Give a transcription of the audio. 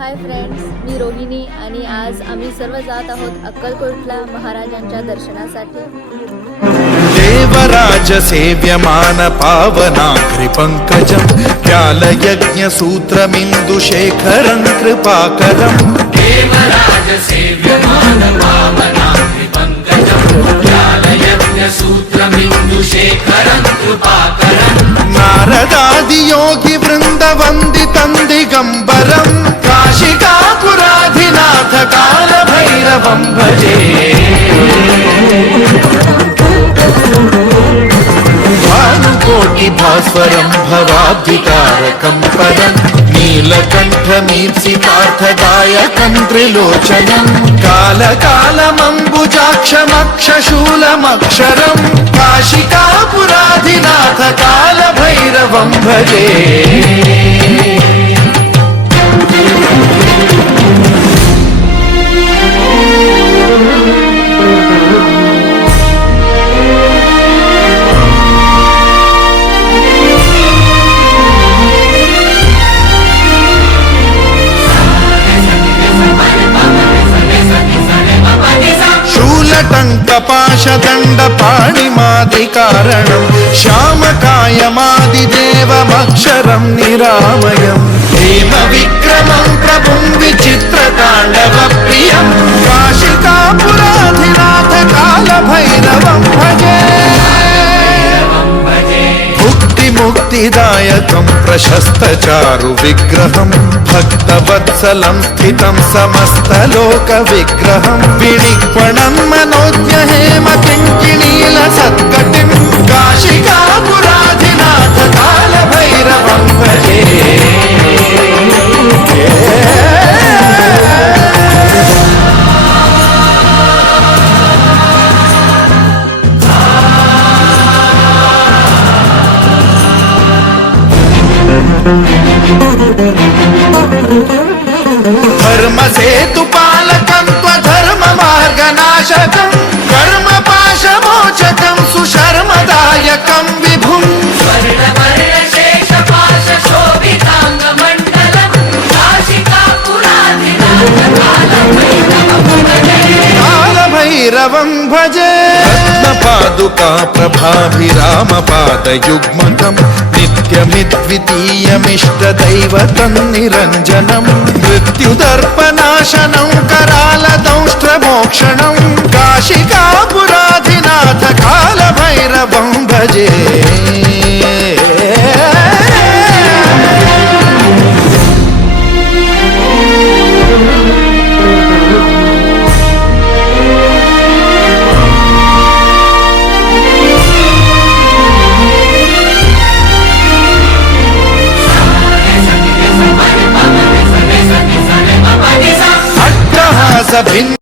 Hi friends, मी रोहिणी आणि आज आम्ही सर्व जात आहोत अक्कलकोटला महाराजांच्या दर्शनासाठी। देवराज सेव्यमान पावनाग्रि पंकजं व्यालयज्ञ सूत्रमिन्दु शेखरं कृपाकरं। देवराज सेव्यमान पावनाग्रि पंकजं व्यालयज्ञ सूत्रमिन्दु शेखरं कृपाकरं। नारदादि योगी वृंद वंदितं दिगंबरं काशिकापुराधिनाथ काल भैरवं भजे। भानुकोटि भास्वरं भवाब्धिकारकं परं नीलकण्ठमीप्सितार्थदायकं त्रिलोचनं कालकालमम्बुजाक्षमक्षशूलमक्षरं काशिकापुराधिनाथ काल भैरवं भजे। शूलटङ्कपाशदण्डपाणिमादिकारणं श्यामकायमादिदेवमक्षरं निरामयं हेमविक्रमं प्रभुं विचित्रताण्डवप्रियं काशिकापुराधिनाथ कालभैरवं भजे। मुक्तिदायकं प्रशस्तचारु विग्रहं भक्तवत्सलं स्थितं समस्तलोकविग्रहं विनिक्वणं मनोज्ञ हेमकिङ्किणीलसत्कटिं काशिकापुराधिनाथ कालभैरवं भजे। धर्मसेतुपालकं त्वधर्ममार्गनाशकं कर्मपाशमोचकं सुशर्मदायकं विभुं स्वर्णवर्णशेषपाशशोभिताङ्गमण्डलं काशिकापुराधिनाथ कालभैरवं भजे। रत्नपादुका प्रभाभिरामपादयुग्मकं नित्यमिद्वितीयमिष्टदैवतं निरञ्जनं मृत्युदर्पनाशनं करालदंष्ट्रमोक्षणं काशिकापुराधिनाथ कालभैरवं भजे। भिन्न